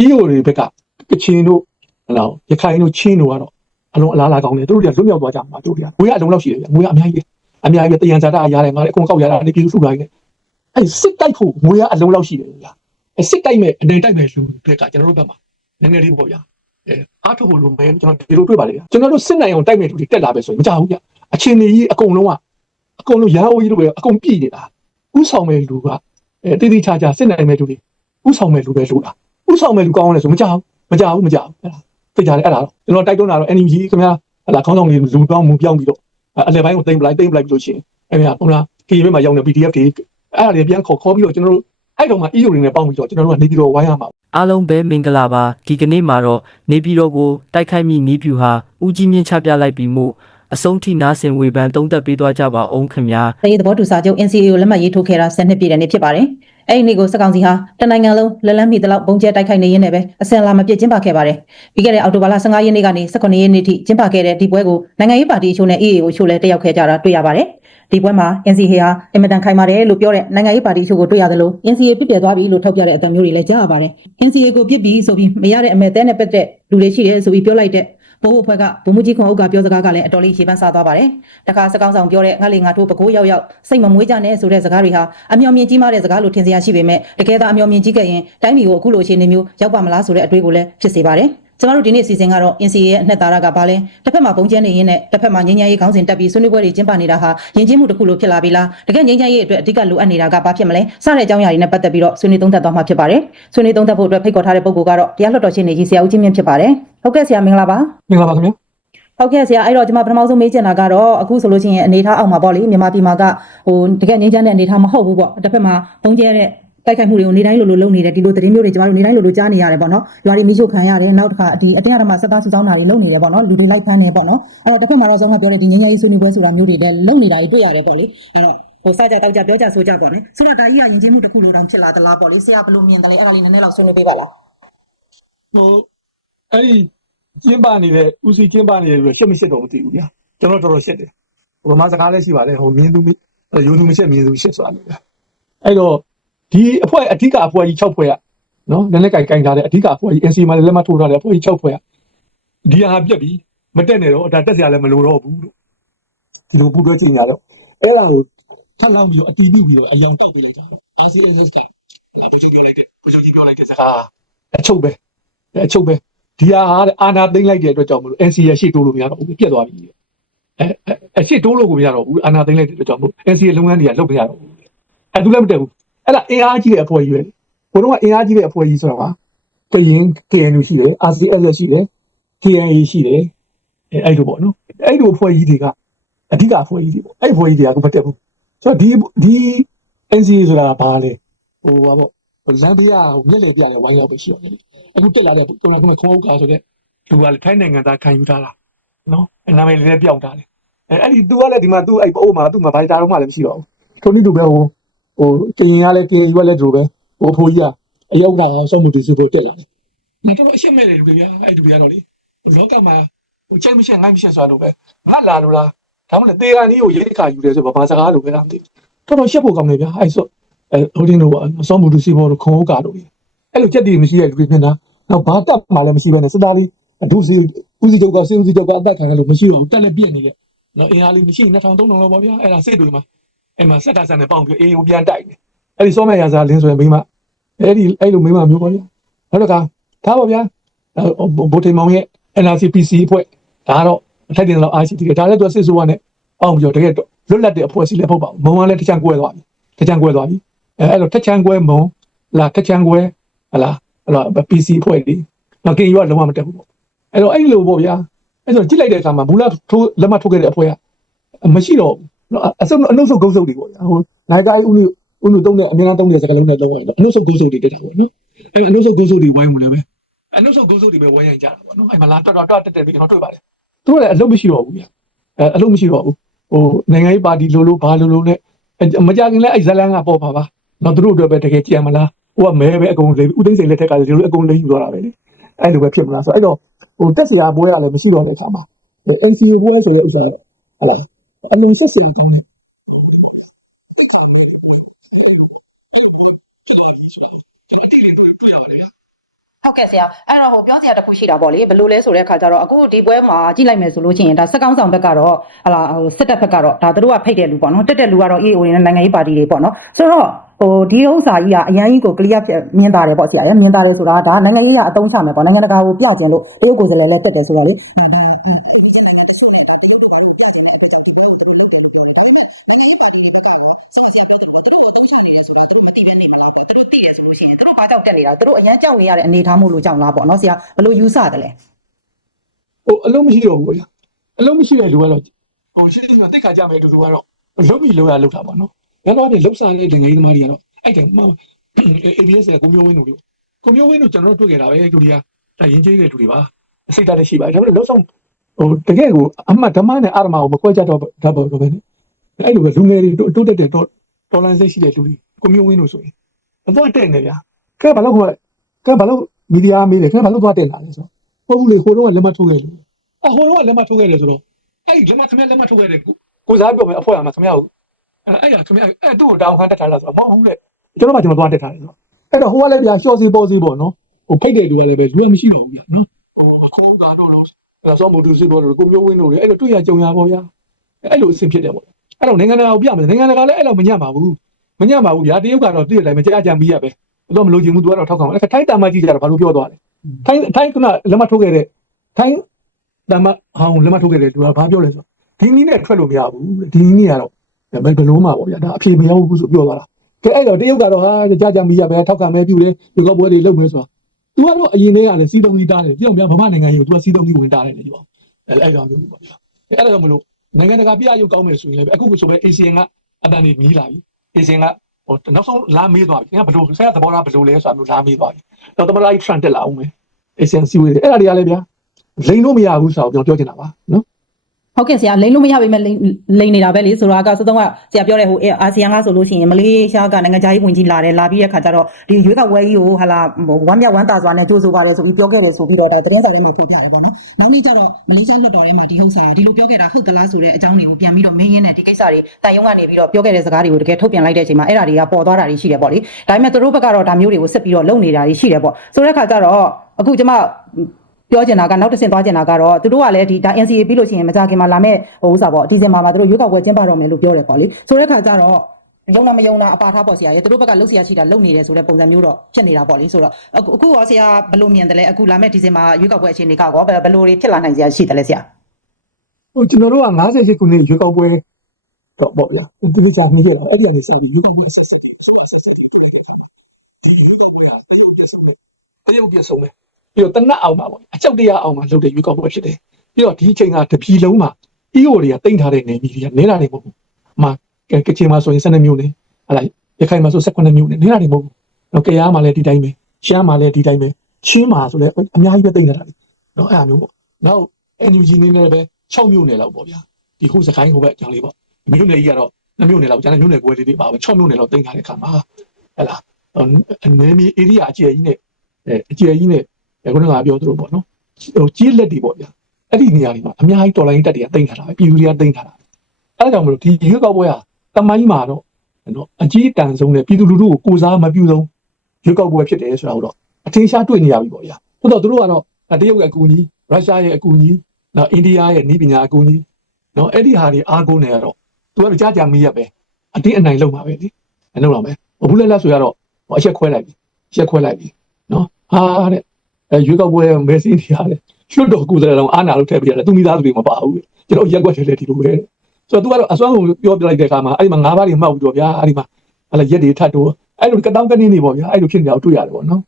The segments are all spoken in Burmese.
EO တွေဘက်ကကချင်တို့ဟလာရခိုင်တို့ချင်းတို့ကတော့အလုံးအလားအလာကောင်းတယ်သူတို့တွေကလွတ်မြောက်သွားကြမှာသူတို့တွေကငွေကအလုံးလောက်ရှိတယ်ဗျငွေကအများကြီးပဲအများကြီးပဲတယံဇာတာရတယ်ငါလည်းအကုန်ကောက်ရတာနေပြည်သူစုတိုင်းနဲ့အဲစစ်တိုက်ဖို့ငွေကအလုံးလောက်ရှိတယ်ဗျအဲစစ်တိုက်မဲ့အနေတိုက်မဲ့လူတွေကကျွန်တော်တို့ဘက်မှာနည်းနည်းလေးပေါ့ဗျအဲအားထုတ်ဖို့လိုမယ်ကျွန်တော်ဒီလိုတွေ့ပါလေကျွန်တော်တို့စစ်နိုင်အောင်တိုက်မဲ့လူတွေတက်လာပဲဆိုရင်မကြဘူးဗျအချင်းတွေကြီးအကုန်လုံးကအကုန်လုံးရာအိုးကြီးတို့ပဲအကုန်ပြည့်နေတာဥဆောင်မဲ့လူကအဲတိတိကျကျစစ်နိုင်မဲ့လူတွေဥဆောင်မဲ့လူပဲလို့လား ဥဆောင်မဲ့လူကောင်းတယ်ဆိုမကြဘူးမကြဘူးမကြဘူးအဲ့ဒါသိကြတယ်အဲ့ဒါတော့ကျွန်တော်တိုက်တွန်းတာတော့ NUG ခင်ဗျာဟလာခေါင်းဆောင်ကြီးလူပေါင်းမူပြောင်းပြီးတော့အလဲပိုင်းကိုတိမ့်ပလိုက်တိမ့်ပလိုက်ပြီးလို့ရှိရင်အဲ့ဒါဟုတ်လား KM မှာရောက်နေ PDF တွေအဲ့ဒါတွေပြန်ခေါ်ခေါ်ပြီးတော့ကျွန်တော်တို့အဲ့တော့မှ EU တွေနဲ့ပေါင်းပြီးတော့ကျွန်တော်တို့ကနေပြီးတော့ဝိုင်းရမှာအားလုံးပဲမင်္ဂလာပါဒီကနေ့မှာတော့နေပြည်တော်ကိုတိုက်ခိုက်မိနီးပြူဟာဦးကြီးမြင့်ချပြလိုက်ပြီးမို့အဆုံးထိနားဆင်ဝေဖန်သုံးသက်ပေးသွားကြပါအောင်ခင်ဗျာတရေးသဘောတူစာချုပ် NCA ကိုလက်မှတ်ရေးထိုးခဲ့တာ10နှစ်ပြည့်တဲ့နေ့ဖြစ်ပါတယ်။ အဲ့ဒီနေ့ကိုစက်ကောင်စီဟာတနိုင်ငံလုံးလက်လန်းမီတလောက်ပုံကျဲတိုက်ခိုက်နေရင်းနဲ့ပဲအစင်လာမပြည့်ကျင်းပခဲ့ပါတယ်။ပြီးခဲ့တဲ့အောက်တိုဘာလ15ရက်နေ့ကနေ18ရက်နေ့ထိကျင်းပခဲ့တဲ့ဒီပွဲကိုနိုင်ငံရေးပါတီအချို့နဲ့ EA ကိုချို့လဲတက်ရောက်ခဲ့ကြတာတွေ့ရပါတယ်။ဒီပွဲမှာ NCA ဟာအင်မတန်ခိုင်မာတယ်လို့ပြောတဲ့နိုင်ငံရေးပါတီအချို့ကိုတွေ့ရတယ်လို့ NCA ပြည့်ပြည့်သွားပြီလို့ထောက်ပြတဲ့အတံမျိုးတွေလည်းကြားရပါတယ်။ NCA ကိုပြစ်ပြီးဆိုပြီးမရတဲ့အမဲတဲနဲ့ပတ်သက်လူတွေရှိတယ်ဆိုပြီးပြောလိုက်တဲ့ ဘိုးဘဖွဲ့ကဘုံမကြီးခွန်အုပ်ကပြောစကားကလည်းအတော်လေးရေပန်းစားသွားပါတယ်။တခါစကောင်းဆောင်ပြောတဲ့ငါလေငါထိုးပကိုးရောက်ရောက်စိတ်မမွေးကြနဲ့ဆိုတဲ့စကားတွေဟာအမျော်မြင်ကြီးမားတဲ့စကားလို့ထင်စရာရှိပေမဲ့တကယ်တော့အမျော်မြင်ကြီးခဲ့ရင်တိုင်းပြည်ကိုအခုလိုအခြေအနေမျိုးရောက်ပါမလားဆိုတဲ့အတွေးကိုလည်းဖြစ်စေပါတယ်။ ကျမတို့ဒီနေ့အစီအစဉ်ကတော့ NCA ရဲ့အနှစ်သာရကဘာလဲတစ်ဖက်မှာပုံကျန်းနေရင်းနဲ့တစ်ဖက်မှာငင်းညာရေးခေါင်းစဉ်တက်ပြီးဆွေးနွေးပွဲတွေကျင်းပနေတာဟာယဉ်ကျေးမှုတစ်ခုလိုဖြစ်လာပြီလားတကယ်ငင်းညာရေးအတွက်အဓိကလိုအပ်နေတာကဘာဖြစ်မလဲစတဲ့အကြောင်းအရာတွေနဲ့ပတ်သက်ပြီးတော့ဆွေးနွေးသုံးသပ်သွားမှာဖြစ်ပါတယ်ဆွေးနွေးသုံးသပ်ဖို့အတွက်ဖိတ်ခေါ်ထားတဲ့ပုဂ္ဂိုလ်ကတော့တရားလွှတ်တော်ရှင်နေကြီးဆရာဦးချင်းမြင့်ဖြစ်ပါတယ်ဟုတ်ကဲ့ဆရာမင်္ဂလာပါမင်္ဂလာပါခင်ဗျာဟုတ်ကဲ့ဆရာအဲ့တော့ကျွန်မပထမဆုံးမေးချင်တာကတော့အခုဆိုလို့ချင်းအနေထားအောင်ပါပေါ့လေမြန်မာပြည်မှာကဟိုတကယ်ငြိမ်းချမ်းတဲ့အနေထားမဟုတ်ဘူးပေါ့တစ်ဖက်မှာဘုံကျဲတဲ့ တိုက်ခိုက်မှုတွေကိုနေတိုင်းလိုလိုလုပ်နေတယ်ဒီလိုသတင်းမျိုးတွေကျွန်တော်တို့နေတိုင်းလိုလိုကြားနေရတယ်ပေါ့နော်ရွာတွေမိချုပ်ခံရတယ်နောက်တစ်ခါဒီအတင်းအဓမ္မစက်သားစုဆောင်းတာတွေလုပ်နေတယ်ပေါ့နော်လူတွေလိုက်ဖမ်းနေပေါ့နော်အဲ့တော့တစ်ဖက်မှာတော့ဆောင်းကပြောတဲ့ဒီငြိမ်းချမ်းရေးဆွေးနွေးပွဲဆိုတာမျိုးတွေလည်းလုပ်နေတာတွေတွေ့ရတယ်ပေါ့လေအဲ့တော့ဟိုစကြတောက်ကြပြောကြဆိုကြပေါ့လေဆိုတော့ဒါကြီးကယဉ်ကျေးမှုတစ်ခုလိုတောင်ဖြစ်လာသလားပေါ့လေဆရာဘယ်လိုမြင်တယ်လဲအဲ့ဒါလေးနည်းနည်းလောက်ဆွေးနွေးပေးပါလားဟိုအဲ့ဒီကျင်းပနေတဲ့ဦးစီးကျင်းပနေတယ်ဆိုရှစ်မရှစ်တော့မသိဘူးဗျာကျွန်တော်တော်တော်ရှစ်တယ်ဟိုဗမာစကားလည်းရှိပါတယ်ဟိုမြင်းသူယူသူမရှစ်မြင်းသူရှစ်ဆိုတာလေဗျာအဲ့တော့ ဒီအဖွဲ့အဓိကအဖွဲ့ကြီး6ဖွဲ့ကနော်နည်းနည်းကြိုင်ကြိုင်ထားတဲ့အဓိကအဖွဲ့ကြီး NC မှာလည်းလက်မှတ်ထိုးထားတဲ့အဖွဲ့ကြီး6ဖွဲ့ကဒီဟာပြက်ပြီးမတက်နဲ့တော့ဒါတက်စရာလည်းမလိုတော့ဘူးလို့ဒီလိုပူတွဲချိန်ကြတော့အဲ့ဒါကိုထပ်လောင်းပြီးတော့အတီးပြီးပြီးတော့အယောင်တောက်ပေးလိုက်တာ RCS ကဘုချုပ်ပြောလိုက်တဲ့ဘုချုပ်ကြီးပြောလိုက်တဲ့စကားအချုပ်ပဲအချုပ်ပဲဒီဟာဟာတဲ့အာနာသိမ့်လိုက်တဲ့အတွက်ကြောင့်မလို့ NC ရရှေ့တိုးလို့မရတော့ဘူးပြက်သွားပြီအဲအရှေ့တိုးလို့ကိုမရတော့ဘူးအာနာသိမ့်လိုက်တဲ့အတွက်ကြောင့်မလို့ NC ရလုပ်ငန်းတွေကလုပ်မရတော့ဘူးအဲသူလည်းမတက်ဘူး အဲ့ဒါအင်အားကြီးတဲ့အဖွဲ့ကြီးပဲဘုံတော့အင်အားကြီးတဲ့အဖွဲ့ကြီးဆိုတော့ကကရင် KNU ရှိတယ် RCS ရှိတယ် TNA ရှိတယ်အဲအဲ့လိုပေါ့နော်အဲ့လိုအဖွဲ့ကြီးတွေကအဓိကအဖွဲ့ကြီးတွေပေါ့အဲ့အဖွဲ့ကြီးတွေကမတက်ဘူးဆိုတော့ဒီဒီ NC ဆိုတာဘာလဲဟိုပါပေါ့လမ်းတရားကိုမျက်လေပြရဝိုင်းရောက်ပဲရှိရတယ်အခုတက်လာတဲ့ပုံစံကခေါင်းကားဆိုတဲ့ လူကလည်းထိုင်းနိုင်ငံသားခံယူထားတာနော်အနာမည်လည်းပြောက်ထားတယ်အဲအဲ့ဒီ तू ကလည်းဒီမှာ तू အဲ့အိုးမှာ तू မှာဘိုင်တာတော့မှလည်းမရှိတော့ဘူးထုံးနည်းတူပဲဟို ဟိုကရင်ကလည်းကရင်ယူကလည်းတူပဲဟိုဖိုးကြီးကအယောက်ကအောင်စောမှုတူစုဖို့တက်လာတယ်ငါတော့အရှက်မဲ့တယ်လူတွေဗျာအဲ့လူတွေကတော့လေလောကမှာဟိုချိန်မရှက်ငိုင်းမရှက်ဆိုတော့ပဲငါလာလို့လားဒါမှမဟုတ်တေကန်ကြီးကိုရေးခါယူတယ်ဆိုတော့ဘာစကားလို့ပဲလားမသိဘူးတော်တော်ရှက်ဖို့ကောင်းတယ်ဗျာအဲ့ဆိုအဲဟိုတင်းတို့စောမှုတူစီဖို့ခုံဟုတ်ကားတို့အဲ့လိုချက်တည်မရှိတဲ့လူတွေဖြစ်တာနောက်ဘာတက်မှလည်းမရှိဘဲနဲ့စသားလေးအထူးစီဦးစီးချုပ်ကစေဦးစီးချုပ်ကအသက်ခံရလို့မရှိတော့ဘူးတက်လက်ပြက်နေတယ်နော်အင်အားလေးမရှိ2000 3000လောက်ပါဗျာအဲ့ဒါစစ်တွေမှာ အဲ့မှာစက်ကဆန်နဲ့ပေါင်းပြီးအေးကိုပြန်တိုက်တယ်အဲ့ဒီစောမဲ့ရစားလင်းဆိုရင်မိမအဲ့ဒီအဲ့လိုမိမမျိုးပါဗျာနောက်တစ်ခါဒါပါဗျာဘိုတေမောင်ရဲ့ NRCPC အဖွဲ့ဒါကတော့ထိုက်တင်တော့ RCT ကဒါလည်းသူစစ်ဆိုးရနဲ့ပေါင်းပြီးတော့တကယ်လွတ်လပ်တဲ့အဖွဲ့အစည်းလည်းပေါ့ပါမုံကလည်းတစ်ချမ်းကွဲသွားပြီတစ်ချမ်းကွဲသွားပြီအဲအဲ့လိုတစ်ချမ်းကွဲမုံလာတစ်ချမ်းကွဲဟလာအဲ့တော့ PC အဖွဲ့လေးနော်ကင်ယူကလုံးဝမတက်ဘူးပေါ့အဲ့တော့အဲ့လိုပေါ့ဗျာအဲ့တော့ကြည့်လိုက်တဲ့အခါမှာဘူးလာထိုးလက်မထိုးခဲ့တဲ့အဖွဲ့ကမရှိတော့ဘူးနော် အစုံအနှုတ်ဆုပ်ဂုံးဆုပ်တွေပေါ့ဗျာဟိုနိုင်တိုင်းဦးလူဦးလူတုံးတဲ့အများအားတုံးတဲ့စကားလုံးနဲ့လုံးဝတော့အနှုတ်ဆုပ်ဂုံးဆုပ်တွေတက်တာပေါ့နော်အဲ့အနှုတ်ဆုပ်ဂုံးဆုပ်တွေဝိုင်းမှုလည်းပဲအနှုတ်ဆုပ်ဂုံးဆုပ်တွေပဲဝိုင်းရင်ကြတာပေါ့နော်အဲ့မှာလာတော်တော်တော်တက်တက်ပြီးကျွန်တော်တွေ့ပါတယ်သူတို့လည်းအလုပ်မရှိတော့ဘူးဗျာအဲအလုပ်မရှိတော့ဘူးဟိုနိုင်ငံရေးပါတီလိုလိုဘာလိုလိုနဲ့မကြခင်လဲအဲ့ဇလန်းကပေါ်ပါပါနော်သူတို့အတွက်ပဲတကယ်ကြံမလားဟိုကမဲပဲအကုန်လေးဦးသိန်းစိန်လက်ထက်ကလည်းဒီလိုအကုန်လေးယူသွားတာပဲလေအဲ့လိုပဲဖြစ်မလားဆိုတော့အဲ့တော့ဟိုတက်စရာပွဲရလည်းမရှိတော့တဲ့အခါမှာ NCA ပွဲဆိုတဲ့ဥစ္စာဟလာ အလုံးဆက်စရာတောင်းတယ်ဟုတ်ကဲ့ဆရာအဲ့တော့ဟိုပြောစရာတစ်ခုရှိတာပေါ့လေဘယ်လိုလဲဆိုတဲ့အခါကျတော့အခုဒီပွဲမှာကြည့်လိုက်မယ်ဆိုလို့ရှိရင်ဒါစက်ကောင်းဆောင်ဘက်ကတော့ဟလာဟိုစစ်တပ်ဘက်ကတော့ဒါသူတို့ကဖိတ်တဲ့လူပေါ့နော်တက်တဲ့လူကတော့ EAO နဲ့နိုင်ငံရေးပါတီတွေပေါ့နော်ဆိုတော့ဟိုဒီဥစ္စာကြီးကအရင်ကြီးကို clear ဖြစ်မြင်တာတယ်ပေါ့ဆရာရမြင်တာတယ်ဆိုတာဒါနိုင်ငံရေးကအတုံးချမယ်ပေါ့နိုင်ငံတကာကိုပြကျင်လို့တရုတ်ကိုယ်စားလှယ်လည်းတက်တယ်ဆိုတာလေ ဘာကြောင့်တက်နေတာသူတို့အရန်ကြောက်နေရတဲ့အနေအထားမို့လို့ကြောက်လားပေါ့နော်ဆရာဘယ်လိုယူဆတယ်လဲဟိုအလုံးမရှိတော့ဘူးဗျာအလုံးမရှိတဲ့လူကတော့ဟိုရှင်းရှင်းကတိတ်ခါကြမယ်တူတူကတော့လုံးပြီးလုံးရလောက်တာပေါ့နော်ငါတို့ကလှုပ်ရှားနေတဲ့ငွေသမားတွေကတော့အဲ့တယ်မှ ABS ကကိုမျိုးဝင်းတို့ကိုမျိုးဝင်းတို့ကျွန်တော်တို့တွေ့ကြတာပဲတူတွေကဒါရင်ကျေးတဲ့လူတွေပါစိတ်ဓာတ်လည်းရှိပါတယ်ဒါပေမဲ့လုံးဆောင်ဟိုတကယ်ကိုအမှတ်ဓမ္မနဲ့အာရမကိုမခွဲကြတော့ဓာတ်ပေါ်တော့ပဲအဲ့လိုပဲလူငယ်တွေတိုးတက်တဲ့တော်တော်လန်စိတ်ရှိတဲ့လူတွေကိုမျိုးဝင်းတို့ဆိုရင်အတော့တဲ့နေဗျာ ကဲဘာလို့ခေါ်ကဲဘာလို့မီဒီယာမေးတယ်ကဲဘာလို့သွားတက်လာလဲဆိုတော့ဟုတ်ဘူးလေဟိုတော့လက်မထိုးခဲ့လို့အဟိုတော့လက်မထုတ်ခဲ့တယ်ဆိုတော့အဲ့ဒီလက်မခမလက်မထုတ်ခဲ့တယ်ကိုစားပြောမယ်အဖွဲ့အမှာခမရဘူးအဲ့အဲ့ခမအဲ့သူ့ကိုတောင်းခံတက်ထားလားဆိုတော့မဟုတ်ဘူးလေကျွန်တော်မှကျွန်တော်သွားတက်ထားတယ်ဆိုတော့အဲ့တော့ဟိုကလည်းပြရှော့စီပေါ်စီပေါ့နော်ဟိုဖိတ်တဲ့လူကလည်းပဲလူကမရှိတော့ဘူးဗျာနော်ဟိုခိုးသားတော့တော့အဲ့ဆောမူတူစစ်တော့ကိုမျိုးဝင်းတို့လေအဲ့လိုတွေ့ရကြုံရပါဗျာအဲ့လိုအဆင်ဖြစ်တယ်ပေါ့အဲ့တော့နိုင်ငံတကာကိုပြမယ်နိုင်ငံတကာလည်းအဲ့လိုမညံ့ပါဘူးမညံ့ပါဘူးဗျာတရုတ်ကတော့တည့်တယ်မကြားကြံပြီးရပဲ တော့မလို့ချင်ဘူးသူကတော့ထောက်ခံအဲ့ထိုင်းတာမကြီးကြတော့ဘာလို့ပြောသွားလဲထိုင်းထိုင်းကလက်မထုတ်ခဲ့တဲ့ထိုင်းတမဟောင်းလက်မထုတ်ခဲ့တယ်သူကဘာပြောလဲဆိုတော့ဒီနည်းနဲ့ထွက်လို့မရဘူးဒီနည်းကတော့ဘယ်ဘလုံးမှာပေါ့ဗျာဒါအဖြေမရောက်ဘူးဆိုပြောသွားတာကဲအဲ့တော့တရုတ်ကတော့ဟာကြာကြာမီရပဲထောက်ခံမဲပြုတယ်ဒီကောပွဲတွေလုပ်မယ်ဆိုတာ तू ကတော့အရင်တည်းကလည်းစီးတုံးစီးတားတယ်ပြောင်းပြဗမာနိုင်ငံကြီးကို तू ကစီးတုံးစီးဝင်တားတယ်လေဒီပေါ့အဲ့အဲ့ကောင်မျိုးပေါ့ဗျာအဲ့ဒါကြောင့်မလို့နိုင်ငံတကာပြရုပ်ကောင်းမယ်ဆိုရင်လည်းအခုဆိုပဲ ASEAN ကအတန်နေမြည်လာပြီ ASEAN က ဟိုနောက်ဆုံးလာမေးသွားပြီငါဘယ်လိုဆရာသဘောထားဘယ်လိုလဲဆိုတာမျိုးလာမေးသွားပြီတော့တမလိုက် trend တက်လာအောင်မယ် ASEAN စီဝေးတယ်အဲ့ဒါတွေကလည်းဗျာလိန်လို့မရဘူးဆိုတော့ကျွန်တော်ပြောချင်တာပါနော် ဟုတ်ကဲ့ဆရာလိန်လို့မရပါပဲလိန်လိန်နေတာပဲလေဆိုတော့ကစသုံးကဆရာပြောတဲ့ဟိုအာဆီယံကဆိုလို့ရှိရင်မလေးရှားကနိုင်ငံခြားရေးဝန်ကြီးလာတယ်လာပြီးတဲ့ခါကျတော့ဒီရွေးကောက်ပွဲကြီးကိုဟာလာဟိုဝမ်းမြောက်ဝမ်းသာစွာနဲ့ကြိုးဆိုပါတယ်ဆိုပြီးပြောခဲ့တယ်ဆိုပြီးတော့ဒါသတင်းစာထဲမှာဖော်ပြတယ်ပေါ့နော်နောက်နေ့ကျတော့မလေးရှားလွှတ်တော်ထဲမှာဒီဟုတ်စာဒီလိုပြောခဲ့တာဟုတ်သလားဆိုတဲ့အကြောင်းတွေကိုပြန်ပြီးတော့မင်းရင်းနဲ့ဒီကိစ္စတွေတန်ယုံကနေပြီးတော့ပြောခဲ့တဲ့စကားတွေကိုတကယ်ထုတ်ပြန်လိုက်တဲ့အချိန်မှာအဲ့ဒါတွေကပေါ်သွားတာတွေရှိတယ်ပေါ့လေဒါပေမဲ့သူတို့ဘက်ကတော့ဒါမျိုးတွေကိုဆက်ပြီးတော့လုပ်နေတာတွေရှိတယ်ပေါ့ဆိုတဲ့ခါကျတော့အခုကျမ ပြောချင်တာကနောက်တစ်ဆင့်သွားချင်တာကတော့သူတို့ကလည်းဒီဒါ NCA ပြီးလို့ရှိရင်မကြခင်မှာလာမဲ့ဟိုဥစားပေါ့ဒီဇင်ဘာမှာသူတို့ရွေးကောက်ပွဲကျင်းပတော့မယ်လို့ပြောတယ်ပေါ့လေဆိုတဲ့ခါကျတော့ယုံနာမယုံနာအပါထားပေါ့ဆရာရေသူတို့ဘက်ကလှုပ်ဆရာရှိတာလှုပ်နေတယ်ဆိုတဲ့ပုံစံမျိုးတော့ဖြစ်နေတာပေါ့လေဆိုတော့အခုအခုရောဆရာဘယ်လိုမြင်တယ်လဲအခုလာမဲ့ဒီဇင်ဘာရွေးကောက်ပွဲအခြေအနေကရောဘယ်ဘယ်လိုတွေဖြစ်လာနိုင်စရာရှိတယ်လဲဆရာဟိုကျွန်တော်တို့က58ခုနှစ်ရွေးကောက်ပွဲတော့ပေါ့ဗျာဒီကိစ္စနှိမ့်ခဲ့တာအဲ့ဒီကနေစပြီးရွေးကောက်ပွဲဆက်ဆက်တွေအစိုးရဆက်ဆက်တွေတွေ့လိုက်တဲ့အခါမှာဒီရွေးကောက်ပွဲဟာတရုတ်ပြတ်ဆုံးတယ်တရုတ်ပြတ်ဆုံးတယ် ပြီးတော့တနတ်အောင်မှာပေါ့အကြောက်တရားအောင်မှာလုပ်တဲ့ရွေးကောက်ပွဲဖြစ်တယ်ပြီးတော့ဒီအချိန်ကတပြည်လုံးမှာ EO တွေကတင်ထားတဲ့နေပြည်တွေကနေတာတွေမဟုတ်ဘူးအမှကချင်မှာဆိုရင်12မျိုးနေဟလာရခိုင်မှာဆို18မျိုးနေနေတာတွေမဟုတ်ဘူးတော့ကရားမှာလည်းဒီတိုင်းပဲရှမ်းမှာလည်းဒီတိုင်းပဲချင်းမှာဆိုလည်းအများကြီးပဲတင်ထားတာလေနော်အဲ့အမျိုးပေါ့နောက် NUG နေနဲ့ပဲ6မျိုးနေလောက်ပေါ့ဗျာဒီခုစကိုင်းဟိုဘက်အကြောင်းလေးပေါ့မြို့နယ်ကြီးကတော့နှစ်မြို့နယ်လောက်ကျန်တဲ့မြို့နယ်ကွဲလေးတွေပါပဲ6မြို့နယ်လောက်တင်ထားတဲ့ခါမှာဟဲ့လားအနေမီ area အကျယ်ကြီးနဲ့အဲအကျယ်ကြီးနဲ့ ခုနကပြောသလိုပေါ့နော်ဟိုကြီးလက်တွေပေါ့ဗျာအဲ့ဒီနေရာတွေမှာအများကြီးတော်လိုင်းတက်တွေကတင်ထားတာပဲပြည်သူတွေကတင်ထားတာအဲ့ဒါကြောင့်မလို့ဒီရွေးကောက်ပွဲဟာတမိုင်းမှာတော့နော်အကြီးတန်ဆုံးနဲ့ပြည်သူလူထုကိုကိုစားမပြုဆုံးရွေးကောက်ပွဲဖြစ်တယ်ဆိုတာတော့အထင်ရှားတွေ့နေရပြီပေါ့ဗျာသို့တော့သူတို့ကတော့တရုတ်ရဲ့အကူအညီရုရှားရဲ့အကူအညီနော်အိန္ဒိယရဲ့ဤပညာအကူအညီနော်အဲ့ဒီဟာတွေအားကိုးနေရတော့သူကကြားကြမီးရပဲအတင်းအနိုင်လုံးပါပဲလေမလုံးတော့ပဲဘူးလဲလဲဆိုရတော့ဟိုအချက်ခွဲလိုက်ပြီအချက်ခွဲလိုက်ပြီနော်ဟာတဲ့ အဲရွေးကောက်ပွဲမဲစင်းတွေရတယ်ရွှတ်တော်ကူတယ်တော့အာနာလို့ထည့်ပြရတယ်သူမိသားစုတွေမပါဘူးကျွန်တော်ရက်ွက်တယ်လေဒီလိုပဲဆိုတော့သူကတော့အစွမ်းကုန်ပြောပြလိုက်တဲ့အခါမှာအဲ့ဒီမှာ၅ပါးတွေမှောက်ပြီးတော့ဗျာအဲ့ဒီမှာအဲ့လက်ရက်တွေထပ်တော့အဲ့လိုကတောင်းကနေနေပေါ့ဗျာအဲ့လိုဖြစ်နေတာကိုတွေ့ရတယ်ပေါ့နော်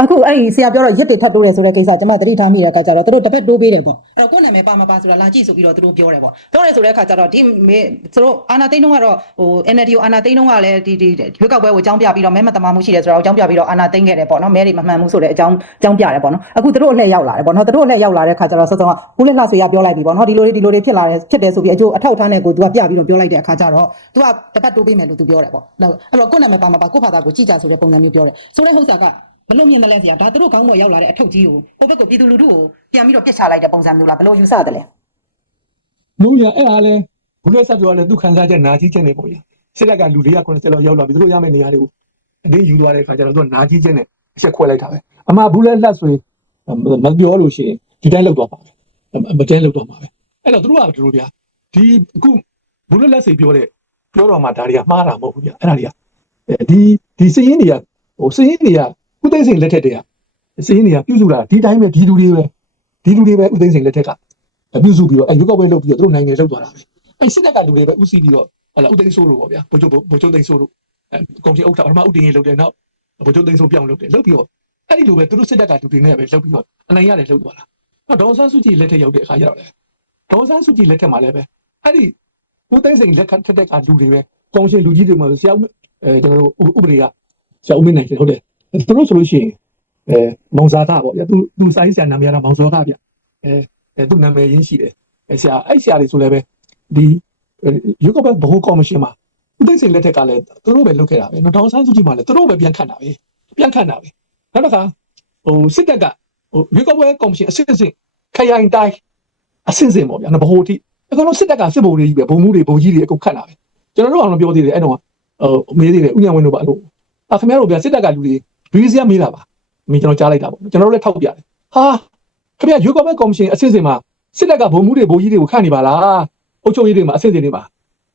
အခုအဲ့ဒီဆရာပြောတော့ရက်တွေထပ်တိုးတယ်ဆိုတဲ့ကိစ္စကျွန်မသတိထားမိတဲ့အခါကျတော့သူတို့တစ်ဖက်တိုးပေးတယ်ပေါ့အဲ့တော့ကိုယ့်နာမည်ပါမပါဆိုတာလာကြည့်ဆိုပြီးတော့သူတို့ပြောတယ်ပေါ့ပြောတယ်ဆိုတဲ့အခါကျတော့ဒီမေသူတို့အာနာသိန်းတုံးကတော့ဟို NLD ကိုအာနာသိန်းတုံးကလည်းဒီဒီရွေးကောက်ပွဲကိုအကြောင်းပြပြီးတော့မဲမတမာမှုရှိတယ်ဆိုတော့အကြောင်းပြပြီးတော့အာနာသိန်းခဲ့တယ်ပေါ့နော်မဲတွေမမှန်ဘူးဆိုတဲ့အကြောင်းအကြောင်းပြတယ်ပေါ့နော်အခုသူတို့အလှည့်ရောက်လာတယ်ပေါ့နော်သူတို့အလှည့်ရောက်လာတဲ့အခါကျတော့စောစောကဘူးလက်လှဆွေရပြောလိုက်ပြီပေါ့နော်ဒီလိုတွေဒီလိုတွေဖြစ်လာတယ်ဖြစ်တယ်ဆိုပြီးအကျိုးအထောက်အထားနဲ့ကိုသူကပြပြီးတော့ပြောလိုက်တဲ့အခါကျတော့သူကတစ်ပတ်တိုးပေးမယ်လို့သူပြောတယ်ပေါ့အဲ့တော့ကိုယ့်နာမည်ပါမပါကိုယ့်ဘာသာကိုကြည့်ကြဆိုတဲ့ပုံစံမျိုးပြောတယ်ဆိုတဲ့ဟုတ်စာက ဘယ်လိုမြင်တယ်လဲဆရာဒါသူတို့ကောင်းပေါ်ရောက်လာတဲ့အထုပ်ကြီးကိုဟိုဘက်ကိုပြည်သူလူထုကိုပြန်ပြီးတော့ပြစ်ချလိုက်တဲ့ပုံစံမျိုးလားဘယ်လိုယူဆတယ်လဲလို့ရအဲ့အားလဲဘုလဲဆက်ပြောလဲသူခံစားချက်နာကြီးချက်နေပေါ့ဗျာစစ်တပ်ကလူ490လောက်ရောက်လာပြီသူတို့ရမယ့်နေရာတွေကိုအတင်းယူသွားတဲ့ခါကျတော့သူကနာကြီးချက်နဲ့အချက်ခွဲလိုက်တာပဲအမှဘူးလက်လက်ဆိုရင်မပြောလို့ရှိရင်ဒီတိုင်းလောက်တော့ပါပဲမတင်းလောက်တော့ပါပဲအဲ့တော့သူတို့ကတို့ဗျာဒီအခုဘူးလက်လက်စိပြောတဲ့ပြောတော့မှဒါတွေကမှားတာမဟုတ်ဘူးဗျာအဲ့ဒါတွေကဒီဒီစည်ရင်းတွေကဟိုစည်ရင်းတွေက ဥသိမ်းစိန်လက်ထက်တည်းကစည်ရင်းတွေကပြုစုတာဒီတိုင်းပဲဒီလူတွေပဲဒီလူတွေပဲဥသိမ်းစိန်လက်ထက်ကပြုစုပြီးတော့အဲရုပ်ောက်ပွဲလုပ်ပြီးတော့သူတို့နိုင်ငံလောက်သွားတာပဲအဲစစ်တပ်ကလူတွေပဲဥစီပြီးတော့ဟလာဥသိမ်းဆိုးလို့ပေါ့ဗျာဘုချုပ်ဘုချုပ်သိမ်းဆိုးလို့အဲကွန်ပျူတာဥက္ကဋ္ဌပထမဥတင်ရေးလုပ်တယ်နောက်ဘုချုပ်သိမ်းဆိုးပြောင်းလုပ်တယ်လုပ်ပြီးတော့အဲ့ဒီလိုပဲသူတို့စစ်တပ်ကလူတွေနဲ့ပဲလုပ်ပြီးတော့အနိုင်ရတယ်လုပ်သွားတာနောက်ဒေါ်ဆန်းစုကြည်လက်ထက်ရောက်တဲ့အခါကျတော့လေဒေါ်ဆန်းစုကြည်လက်ထက်မှာလည်းပဲအဲ့ဒီဥသိမ်းစိန်လက်ထက်တဲ့ကလူတွေပဲကောင်းရှင်လူကြီးတွေမှာဆရာအဲကျွန်တော်တို့ဥပဒေကဆရာဦးမင်းနိုင်ဟုတ်တယ် သူတို့ဆိုလို့ရှိရင်အဲမောင်ဇာတာပေါ့ဗျာသူသူစာရေးဆရာနာမည်ကတော့မောင်ဇောတာဗျအဲအဲသူနာမည်ရင်းရှိတယ်အဲဆရာအဲ့ဆရာတွေဆိုလည်းပဲဒီရုပ်ကပတ်ဘဟုကော်မရှင်မှာဥသိမ်းစိန်လက်ထက်ကလည်းသူတို့ပဲလုပ်ခဲ့တာပဲနော်ဒေါ်ဆန်းစုကြည်မှာလည်းသူတို့ပဲပြန်ခတ်တာပဲပြန်ခတ်တာပဲနောက်တစ်ခါဟိုစစ်တပ်ကဟိုရုပ်ကပတ်ကော်မရှင်အစစ်အစစ်ခရိုင်တိုင်းအစစ်အစစ်ပေါ့ဗျာနော်ဘဟုတိအကုန်လုံးစစ်တပ်ကစစ်ဗိုလ်တွေကြီးပဲဘုံမှုတွေဘုံကြီးတွေအကုန်ခတ်တာပဲကျွန်တော်တို့အောင်ပြောသေးတယ်အဲ့တော့ဟိုမေးသေးတယ်ဥညာဝင်းတို့ပါလို့အခင်ဗျားတို့ဗျာစစ်တပ်ကလူတွေ ဒွေးစရာမေးတာပါအမေကျွန်တော်ကြားလိုက်တာပေါ့ကျွန်တော်တို့လည်းထောက်ပြတယ်ဟာခင်ဗျာရွေးကောက်ပွဲကော်မရှင်အစစ်အစစ်မှာစစ်တပ်ကဘုံမှုတွေဘုံကြီးတွေကိုခတ်နေပါလားအုပ်ချုပ်ရေးတွေမှာအစစ်အစစ်တွေမှာ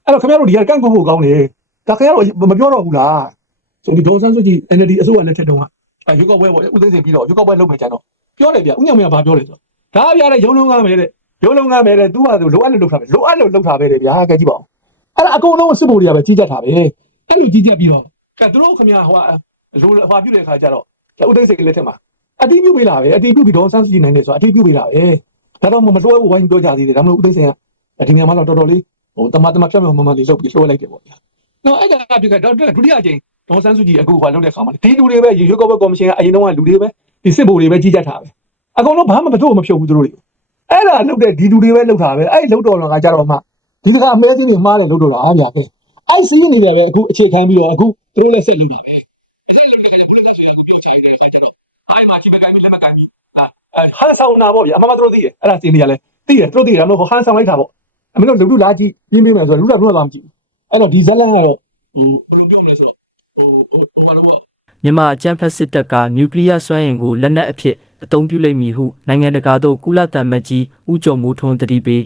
အဲ့တော့ခင်ဗျားတို့ဒီကကန့်ကွက်ဖို့ကောင်းတယ်ဒါခင်ဗျားတို့မပြောတော့ဘူးလားဆိုဒီဒေါ်ဆန်းစုကြည် NLD အစိုးရလက်ထက်တုန်းကရွေးကောက်ပွဲပေါ့ဥသိမ်းစင်ပြီးတော့ရွေးကောက်ပွဲလုပ်မယ်ကြတော့ပြောတယ်ဗျဥညာဝင်းကဘာပြောလဲဆိုဒါပြတဲ့ရုံလုံးကားမယ်တဲ့ရုံလုံးကားမယ်တဲ့သူကလိုအပ်လို့လုပ်ထားပဲလိုအပ်လို့လုပ်ထားပဲတဲ့ဗျာကဲကြည့်ပါဦးအဲ့ဒါအကုန်လုံးစစ်ဗိုလ်တွေကပဲကြီးကြပ်တာပဲအဲ့လိုကြီးကြပ်ပြီးတော့ကဲသူတို့ခင်ဗျာဟို လိုဟိုပြုတဲ့ခါကျတော့ဥသိမ်းစင်လက်ထက်မှာအတီးပြုတ်ပေးလာပဲအတီးပြုတ်ပြီးဒေါ်ဆန်းစုကြည်နိုင်တယ်ဆိုတာအတီးပြုတ်ပေးလာပဲဒါတော့မလွှဲဘူးဝိုင်းပြောကြသေးတယ်ဒါမှမဟုတ်ဥသိမ်းစင်ကဒီမြန်မာမှာတော့တော်တော်လေးဟိုတမတမဖြတ်မြောက်မမလေးလုပ်ပြီးလွှဲလိုက်တယ်ပေါ့ဗျာနော်အဲ့ဒါပြကတော့ဒုတိယအကြိမ်ဒေါ်ဆန်းစုကြည်အခုဟိုလုပ်တဲ့ခါမှာဒီလူတွေပဲရွေးကောက်ပွဲကော်မရှင်ကအရင်တုန်းကလူတွေပဲဒီစစ်ဗိုလ်တွေပဲကြီးကြပ်ထားပဲအကုန်လုံးဘာမှမတို့မဖြုတ်ဘူးသူတို့တွေအဲ့ဒါလုပ်တဲ့ဒီလူတွေပဲလုပ်တာပဲအဲ့လုပ်တော်တော့ကကြတော့မှဒီစကားအမဲချင်းတွေမှားတယ်လုပ်တော့အားဗျာပဲအဲ့စီးနေတယ်ပဲအခုအခြေခံပြီးတော့အခုသူတို့လည်းစိတ်လုပ်တာပဲ အဲ့လုပ်တဲ့အဲ့ဘုရားဆိုအခုပြောချင်တယ်ဆက်တော့အားမှာချိမကန်ပြီးလက်မကန်ပြီးအဲဟန်ဆောင်နာပေါ့ဗျာအမမတို့သိတယ်အဲ့ဒါစင်နေရလဲသိတယ်သူတို့သိတယ်မဟုတ်ဟန်ဆောင်လိုက်တာပေါ့အမလို့လူလူလာကြည့်ပြင်းပြင်းမယ်ဆိုတော့လူလာလူလာမကြည့်အဲ့တော့ဒီဇက်လန်ကတော့ဘယ်လိုပြောမလဲဆိုတော့ဟိုဟိုဘာလို့မြန်မာအကြမ်းဖက်စစ်တပ်ကနျူကလ িয়ার စွမ်းအင်ကိုလက်နက်အဖြစ်အသုံးပြုလိမ့်မည်ဟုနိုင်ငံတကာသို့ကုလသမဂ္ဂကြီးဦးကျော်မိုးထွန်းတတိပေး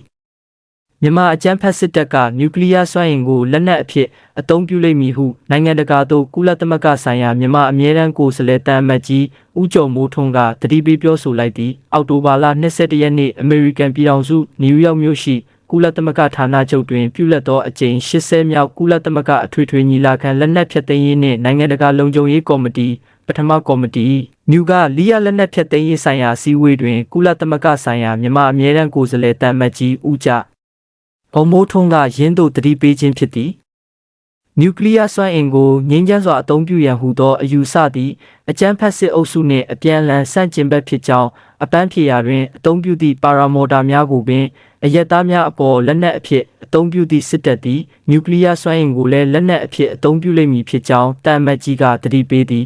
မြန်မာအကြမ်းဖက်စစ်တပ်ကနျူကလ িয়ার စွမ်းအင်ကိုလက်နက်အဖြစ်အသုံးပြုလိမ့်မည်ဟုနိုင်ငံတကာသို့ကုလသမဂ္ဂဆိုင်ရာမြန်မာအမြဲတမ်းကိုယ်စားလှယ်တမ်းအမတ်ကြီးဦးကျော်မိုးထွန်းကတတိပေးပြောဆိုလိုက်သည်အောက်တိုဘာလ22ရက်နေ့အမေရိကန်ပြည်ထောင်စုနယူးယောက်မြို့ရှိကုလသမဂ္ဂဌာနချုပ်တွင်ပြုလက်သောအကြိမ်80မြောက်ကုလသမဂ္ဂအထွေထွေညီလာခံလက်နက်ဖြတ်သိမ်းရေးနှင့်နိုင်ငံတကာလုံခြုံရေးကော်မတီပထမကော်မတီမြူကလီယာလက်နက်ဖြတ်သိမ်းရေးဆိုင်ရာစည်းဝေးတွင်ကုလသမဂ္ဂဆိုင်ရာမြန်မာအမြဲတမ်းကိုယ်စားလှယ်တမ်းမတ်ကြီးဦးကြ ဘုံမိုးထွန်းကရင်းတို့တတိပေးခြင်းဖြစ်သည်နျူကလ িয়ারစွမ်းအင်ကိုငြိမ်းချမ်းစွာအသုံးပြုရန်ဟူသောအယူဆသည်အကြမ်းဖက်စစ်အုပ်စုနှင့်အပြန်အလှန်ဆန့်ကျင်ဘက်ဖြစ်ကြောင်းအပန်းဖြေရာတွင်အသုံးပြုသည့်ပါရာမော်တာများကိုပင်အရက်သားများအပေါ်လက်နက်အဖြစ်အသုံးပြုသည့်စစ်တပ်သည်နျူကလ িয়ারစွမ်းအင်ကိုလည်းလက်နက်အဖြစ်အသုံးပြုလိမ့်မည်ဖြစ်ကြောင်းတမ်မတ်ကြီးကတတိပေးသည်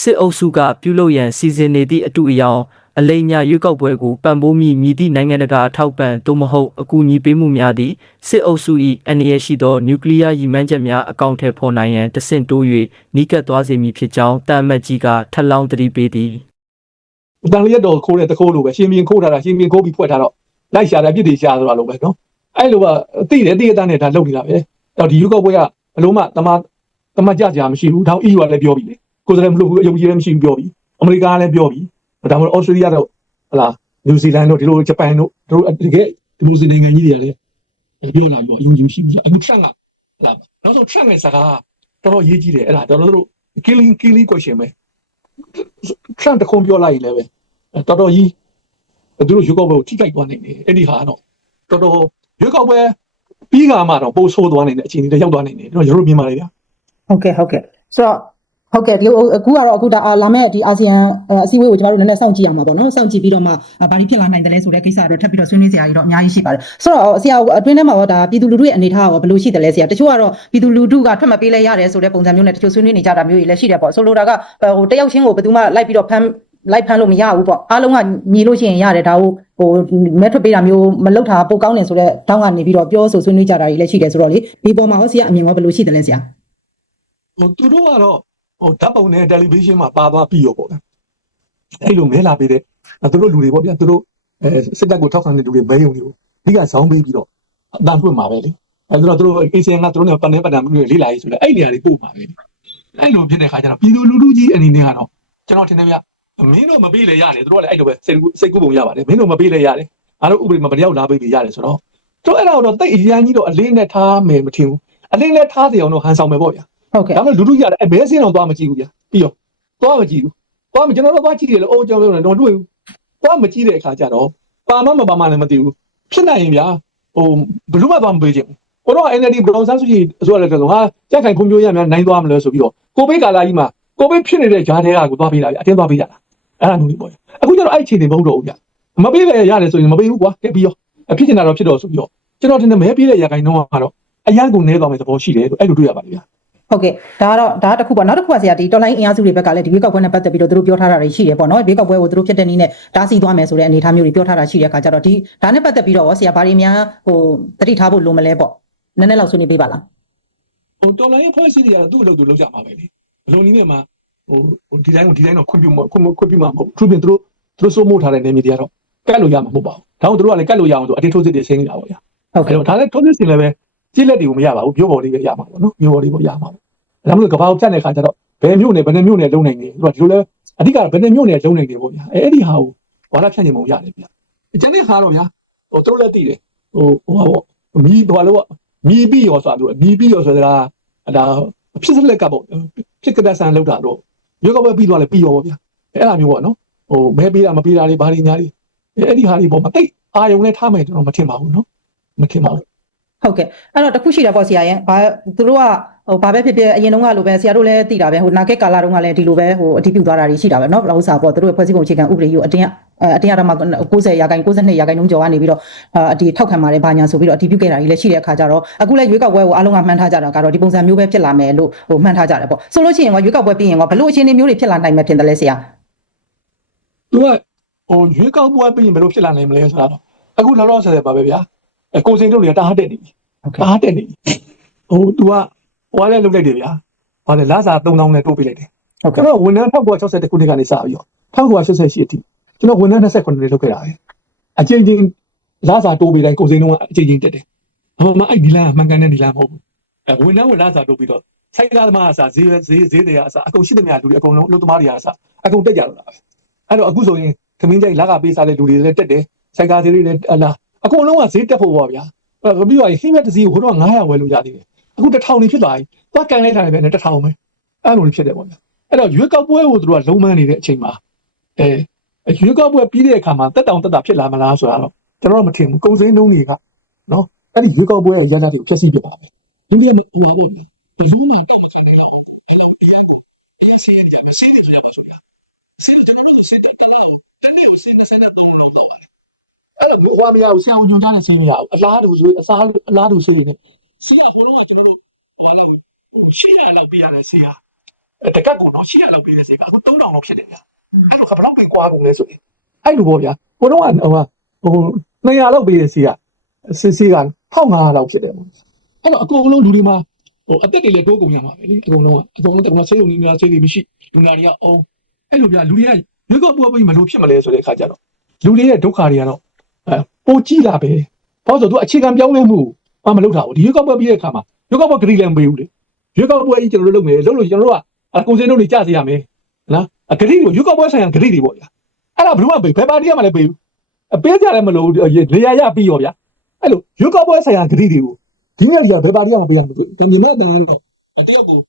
စစ်အုပ်စုကပြုလုပ်ရန်စီစဉ်နေသည့်အတူအယောင် အလိမ်ညာရွေးကောက်ပွဲကိုပံ့ပိုးမိမြည်သည့်နိုင်ငံတကာအထောက်ပံ့သို့မဟုတ်အကူအညီပေးမှုများသည့်စစ်အုပ်စု၏အနေရရှိသောနျူကလ িয়ার ရည်မှန်းချက်များအကောင့်ထဲပေါ်နိုင်ရန်တဆင့်တိုး၍နီးကပ်သွားစေမည်ဖြစ်ကြောင်းတမ်မတ်ကြီးကထပ်လောင်းတတိပေးသည်တန်လျက်တော်ခိုးတဲ့တခိုးလိုပဲရှင်ပြန်ခိုးထားတာရှင်ပြန်ခိုးပြီးဖွက်ထားတော့လိုက်ရှာတယ်ပြစ်တွေရှာဆိုတာလိုပဲနော်အဲ့လိုကသိတယ်သိရတဲ့နဲ့ဒါလုပ်နေတာပဲတော့ဒီရုပ်ကောက်ပွဲကဘလို့မှတမတမကြကြမရှိဘူးဒါ EU ကလည်းပြောပြီလေကိုယ်စလည်းမလုပ်ဘူးအယုံကြည်လည်းမရှိဘူးပြောပြီအမေရိကန်ကလည်းပြောပြီ ဒါမှမဟုတ်ဩစတြေးလျတော့ဟလာနယူးဇီလန်တို့ဒီလိုဂျပန်တို့တို့တကယ်ဒီလိုစီနိုင်ငံကြီးတွေကလည်းပြောလာပြီးအယုံကြည်မရှိဘူးအခုထရန့်ကဟလာနောက်ဆုံးထရန့်ရဲ့စကားတော်တော်ရေးကြည့်တယ်အဲ့ဒါတော်တော်တို့ killing killing question ပဲထရန့်တခုံပြောလိုက်ရင်လည်းပဲတော်တော်ကြီးသူတို့ရွေးကောက်ပွဲကိုထိခိုက်သွားနိုင်တယ်အဲ့ဒီဟာတော့တော်တော်ရွေးကောက်ပွဲပြီးကမှတော့ပိုးဆိုးသွားနိုင်တဲ့အခြေအနေတွေရောက်သွားနိုင်တယ်ကျွန်တော်တို့မြင်ပါလေဗျာဟုတ်ကဲ့ဟုတ်ကဲ့ဆိုတော့ ဟုတ်ကဲ့ဒီလိုအခုကတော့အခုဒါအာလာမဲ့ဒီအာဆီယံအစည်းအဝေးကိုကျမတို့နည်းနည်းစောင့်ကြည့်အောင်ပါပေါ့နော်စောင့်ကြည့်ပြီးတော့မှအာဘာတွေဖြစ်လာနိုင်တယ်လဲဆိုတဲ့ကိစ္စတော့ထပ်ပြီးတော့ဆွေးနွေးစရာကြီးတော့အများကြီးရှိပါတယ်ဆိုတော့ဆရာအတွင်းထဲမှာတော့ဒါပြည်သူလူထုရဲ့အနေအထားကဘယ်လိုရှိတယ်လဲဆရာတချို့ကတော့ပြည်သူလူထုကထွက်မပေးလဲရတယ်ဆိုတဲ့ပုံစံမျိုးနဲ့တချို့ဆွေးနွေးနေကြတာမျိုးတွေလည်းရှိတယ်ပေါ့ဆိုလိုတာကဟိုတယောက်ချင်းကိုဘယ်သူမှလိုက်ပြီးတော့ဖမ်းလိုက်ဖမ်းလို့မရဘူးပေါ့အားလုံးကညီလို့ရှိရင်ရတယ်ဒါကိုဟိုမဲထွက်ပေးတာမျိုးမလုပ်တာပိုကောင်းတယ်ဆိုတော့တောင်းကနေပြီးတော့ပြောဆိုဆွေးနွေးကြတာတွေလည်းရှိတယ်ဆိုတော့လေဒီပေါ်မှာဟောဆရာအမြင်ကဘယ်လိုရှိတယ်လဲဆရာဟိုသူတို့ကတော့ ဟိုဓာတ်ပုံနဲ့တယ်လီဗီရှင်းမှာပါသွားပြီးရောပေါ့ဗျာအဲ့လိုမဲလာပေးတဲ့သူတို့လူတွေပေါ့ဗျာသူတို့အဲစစ်တပ်ကိုထောက်ခံတဲ့လူတွေမဲယုံတွေကိုအဓိကဇောင်းပေးပြီးတော့အတန်ဖွင့်မှာပဲလေအဲဆိုတော့သူတို့အေဆီယန်ကသူတို့နဲ့ပတ်နေပတ်တာမှုတွေလေးလာရေးဆိုတော့အဲ့နေရာတွေပို့မှာပဲအဲ့လိုဖြစ်တဲ့ခါကျတော့ပြည်သူလူထုကြီးအနေနဲ့ကတော့ကျွန်တော်ထင်တယ်ဗျမင်းတို့မပေးလေရတယ်သူတို့ကလည်းအဲ့လိုပဲစိတ်ကူးစိတ်ကူးပုံရပါတယ်မင်းတို့မပေးလေရတယ်အားလုံးဥပဒေမှာပတယောက်လာပေးပြီးရတယ်ဆိုတော့တို့အဲ့ဒါတော့တိတ်အရန်ကြီးတော့အလေးနဲ့ထားမယ်မထင်ဘူးအလေးနဲ့ထားစီအောင်တော့ဟန်ဆောင်မယ်ပေါ့ဗျာ ဟုတ်ကဲ့ဒါမှလူလူကြီးရတယ်အဲဘဲစင်းအောင်သွားမကြည့်ဘူးဗျာပြီးရောသွားမကြည့်ဘူးသွားမကျွန်တော်တို့သွားကြည့်တယ်လေအိုးကြောင်လုံးတော့တွေ့ဘူးသွားမကြည့်တဲ့အခါကျတော့ပါမမပါမလည်းမသိဘူးဖြစ်နိုင်ရင်ဗျာဟိုဘလူးမသွားမပေးချင်ဘူးကိုတော့ NLD ဘလောင်ဆန်းစုကြည်အစိုးရလက်ထက်ဆုံးဟာကြက်ခိုင်ဖွံ့ဖြိုးရများနိုင်သွားမလဲဆိုပြီးတော့ကိုဗစ်ကာလကြီးမှာကိုဗစ်ဖြစ်နေတဲ့ဂျားတွေကကိုသွားပေးတာဗျာအတင်းသွားပေးကြတာအဲ့ဒါမျိုးလေးပေါ့အခုကျတော့အဲ့အခြေအနေမဟုတ်တော့ဘူးဗျာမပေးလေရတယ်ဆိုရင်မပေးဘူးကွာကဲပြီးရောအဖြစ်နေတာတော့ဖြစ်တော့ဆိုပြီးတော့ကျွန်တော်တင်တယ်မဲပေးတဲ့ရခိုင်နှုန်းကတော့အရန်ကုန်နေသွားမယ်သဘောရှိတယ်လို့အဲ့လိုတွေ့ရပါတယ်ဗျာ ဟုတ်ကဲ့ဒါကတော့ဒါတစ်ခုပေါ့နောက်တစ်ခုကဆရာဒီတော်လိုင်းအင်အားစုတွေဘက်ကလည်းဒီရွေးကောက်ပွဲနဲ့ပတ်သက်ပြီးတော့သူတို့ပြောထားတာတွေရှိတယ်ပေါ့နော်ရွေးကောက်ပွဲကိုသူတို့ဖြစ်တဲ့နည်းနဲ့တားဆီးသွားမယ်ဆိုတဲ့အနေအထားမျိုးတွေပြောထားတာရှိတဲ့အခါကျတော့ဒီဒါနဲ့ပတ်သက်ပြီးတော့ရောဆရာဘာတွေများဟိုတတိထားဖို့လိုမလဲပေါ့နည်းနည်းလောက်ဆွေးနွေးပေးပါလားဟိုတော်လိုင်းရဲ့ဖွဲ့စည်းတွေကသူ့အလုပ်သူလုပ်ကြမှာပဲလေဘလုံးနည်းနဲ့မှဟိုဟိုဒီတိုင်းကိုဒီတိုင်းတော့ခွင့်ပြုမခွင့်မခွင့်ပြုမှာမဟုတ်ဘူးသူပြင်သူတို့သူတို့စိုးမိုးထားတဲ့နေမြေတွေကတော့ကတ်လို့ရမှာမဟုတ်ပါဘူးဒါကြောင့်သူတို့ကလည်းကတ်လို့ရအောင်ဆိုအတင်းထိုးစစ်တွေဆင်းနေတာပေါ့ဗျာဟုတ်အဲ့ကဲ့တော့ဒါလည်းထိုးစစ်ဆင်လည်းပဲ ကြီးလက်တွေကိုမရပါဘူးမျိုးပေါ်လေးပဲရမှာပေါ့နော်မျိုးပေါ်လေးပေါ့ရမှာပေါ့ဒါမှမဟုတ်ကဘာကိုဖြတ်တဲ့ခါကျတော့ဘယ်မျိုးနဲ့ဘယ်နှမျိုးနဲ့လုံးနိုင်နေသူကဒီလိုလဲအဓိကဘယ်နှမျိုးနဲ့လုံးနိုင်နေပေါ့ဗျာအဲအဲ့ဒီဟာကိုဝါဒဖြန့်နေပုံရတယ်ဗျာအကျန်တဲ့ဟာတော့ဗျာဟိုသူတို့လည်းသိတယ်ဟိုဟိုဟာပေါ့မီးဘာလို့မီးပြီးရောဆိုတာသူမီးပြီးရောဆိုတာဒါဖြစ်စလက်ကပေါ့ဖြစ်ကတဲ့ဆန်လောက်တာတော့ရုပ်ကပဲပြီးသွားလဲပြီးရောပေါ့ဗျာအဲ့အဲ့လိုမျိုးပေါ့နော်ဟိုမဲပေးတာမပေးတာတွေဘာတွေညာတွေအဲ့ဒီဟာတွေပေါ့မသိအာယုံနဲ့ထားမယ်ကျွန်တော်မထင်ပါဘူးနော်မထင်ပါဘူး ဟုတ်ကဲ့အဲ့တော့တစ်ခုရှိတာပေါ့ဆရာရဲ့ဘာသူတို့ကဟိုဘာပဲဖြစ်ဖြစ်အရင်တုန်းကလိုပဲဆရာတို့လည်းသိတာပဲဟိုနာကက်ကာလာတုန်းကလည်းဒီလိုပဲဟိုအတည်ပြုသွားတာတွေရှိတာပဲเนาะဥစ္စာပေါ့သူတို့ရဲ့ဖွဲ့စည်းပုံအခြေခံဥပဒေကြီးကိုအတင်းအအတင်းအဓမ္မ90ရာခိုင်92ရာခိုင်နှုန်းကျော်ကနေပြီးတော့အဒီထောက်ခံပါတယ်ဘာညာဆိုပြီးတော့အတည်ပြုခဲ့တာကြီးလည်းရှိတဲ့အခါကျတော့အခုလည်းရွေးကောက်ပွဲကိုအားလုံးကမှန်းထားကြတာကတော့ဒီပုံစံမျိုးပဲဖြစ်လာမယ်လို့ဟိုမှန်းထားကြတယ်ပေါ့ဆိုလို့ရှိရင်ကရွေးကောက်ပွဲပြီးရင်ကဘလို့အခြေအနေမျိုးတွေဖြစ်လာနိုင်မယ်ထင်တယ်လဲဆရာ သူကဟိုရွေးကောက်ပွဲပြီးရင်ဘယ်လိုဖြစ်လာနိုင်မလဲဆိုတာတော့အခုလောလောဆယ်ဆယ်ပါပဲဗျာအ ကိုစိန်တို့တွေကတားတက်နေပြီဟုတ်ကဲ့တားတက်နေပြီဟို तू ကဟိုကလည်းလုတ်လိုက်တယ်ဗျာဘာလဲလာစာ3000နဲ့တိုးပေးလိုက်တယ်ဟုတ်ကျွန်ကဲ့တော်ဝန်ထမ်း1961ခုနှစ်ကနေစပြီးတော့1988အထိကျွန်တော်ဝန်ထမ်း29နှစ်လုပ်ခဲ့တာပဲအချိန်ချင်းလာစာတိုးပေးတိုင်းကိုစိန်တို့ကအချိန်ချင်းတက်တယ်အမှန်မှအဲ့ဒီလမ်းကမှန်ကန်တဲ့ဒီလမ်းမဟုတ်ဘူးအဲဝန်ထမ်းဝင်လာစာတိုးပြီးတော့ဆိုင်ကားသမားအစားဈေးဈေးဈေးတွေကအစားအကုန်ရှိသမျှလူတွေအကုန်လုံးအလုပ်သမားတွေကအစားအကုန်တက်ကြတော့တာပဲအဲ့တော့အခုဆိုရင်သမင်းကြိုက်လာကပေးစားတဲ့လူတွေလည်းတက်တယ်ဆိုင်ကားဈေးတွေလည်းအလား အကုန်လုံးကဈေးတက်ဖို့ပါဗျာအဲ့ပြီးတော့ဟိမက်တစီကိုတော့900ဝယ်လို့ရသေးတယ်အခု1000နေဖြစ်သွားပြီသွားကန်လိုက်တာလည်းပဲနဲ့1000ပဲအဲ့လိုဖြစ်တယ်ပေါ့ဗျာအဲ့တော့ရွေးကောက်ပွဲကိုသူတို့ကလုံးမန်းနေတဲ့အချိန်မှာအဲရွေးကောက်ပွဲပြီးတဲ့အခါမှာတက်တောင်တက်တာဖြစ်လာမလားဆိုတာတော့ကျွန်တော်တို့မထင်ဘူးကုံစင်းနှုံးတွေကနော်အဲ့ဒီရွေးကောက်ပွဲရဲ့ရလဒ်တွေကိုဖျက်ဆီးပြပါမယ်ဒီလိုမျိုးဟိုဟာလို့ဒီလိုမှတော့မခံနိုင်တော့ဒီလိုတရားကိုအေးဆေးကြပဲဆေးတယ်ဆိုရပါဆိုရဆေးကျွန်တော်တို့ဆေးတက်လာတနေ့ကိုဆေးနေစတဲ့အားလောက်တော့ပါ အဲ့လိုဟိုမရဘူးဆရာဝန်ညွှန်ကြားတဲ့ဆေးမရဘူးအလားတူဆိုအစားအလားတူဆေးနေဆေးကဘယ်တော့မှကျွန်တော်တို့ဟိုလောက်ရှေ့ရလောက်ပြရတဲ့ဆေးဟာတကက်ကိုတော့800လောက်ပေးတဲ့ဈေးကအခု3000လောက်ဖြစ်နေဗျာအဲ့လိုခဘလောက်ပေးကွာကုန်လဲဆိုရင်အဲ့လိုပေါ့ဗျာဟိုတော့ကဟိုဟို200လောက်ပေးတဲ့ဈေးကစစ်စီက1500လောက်ဖြစ်တယ်ပေါ့အဲ့တော့အကုန်လုံးလူတွေမှာဟိုအသက်တွေလည်းတိုးကုန်ရမှာပဲလေအကုန်လုံးကအကုန်လုံးတကယ်ဆေးရုံကြီးများဆေးတွေမရှိလူနာတွေကအောင်အဲ့လိုဗျာလူတွေကရွေးကောက်ပွဲပြီးမလို့ဖြစ်မလဲဆိုတဲ့အခါကျတော့လူတွေရဲ့ဒုက္ခတွေကတော့အဲ ပိုကြီးလာပဲဘာလို့ဆိုတော့အခြေခံပြောင်းလဲမှုမမလုပ်တာဘူးဒီရွေးကောက်ပွဲပြီးတဲ့အခါမှာရွေးကောက်ပွဲဂရီလည်းမပေးဘူးလေရွေးကောက်ပွဲကြီးကျွန်တော်တို့လုပ်မယ်လုပ်လို့ကျွန်တော်တို့ကအကုန်စင်းတို့တွေကြစီရမယ်နော်အဂရိကိုယူကောက်ပွဲဆိုင်ရာဂရိတွေပေါ့ဗျာအဲ့ဒါဘယ်လိုမှပေးဘယ်ပါတီကမှလည်းပေးဘူးအပေးကြလည်းမလို့လေယာရပြီးရောဗျာအဲ့လိုယူကောက်ပွဲဆိုင်ရာဂရိတွေကိုဒီနေ့ကဘယ်ပါတီကမှပေးရမှာမဟုတ်ဘူးဒီနေ့တန်းတော့အတယောက်ကို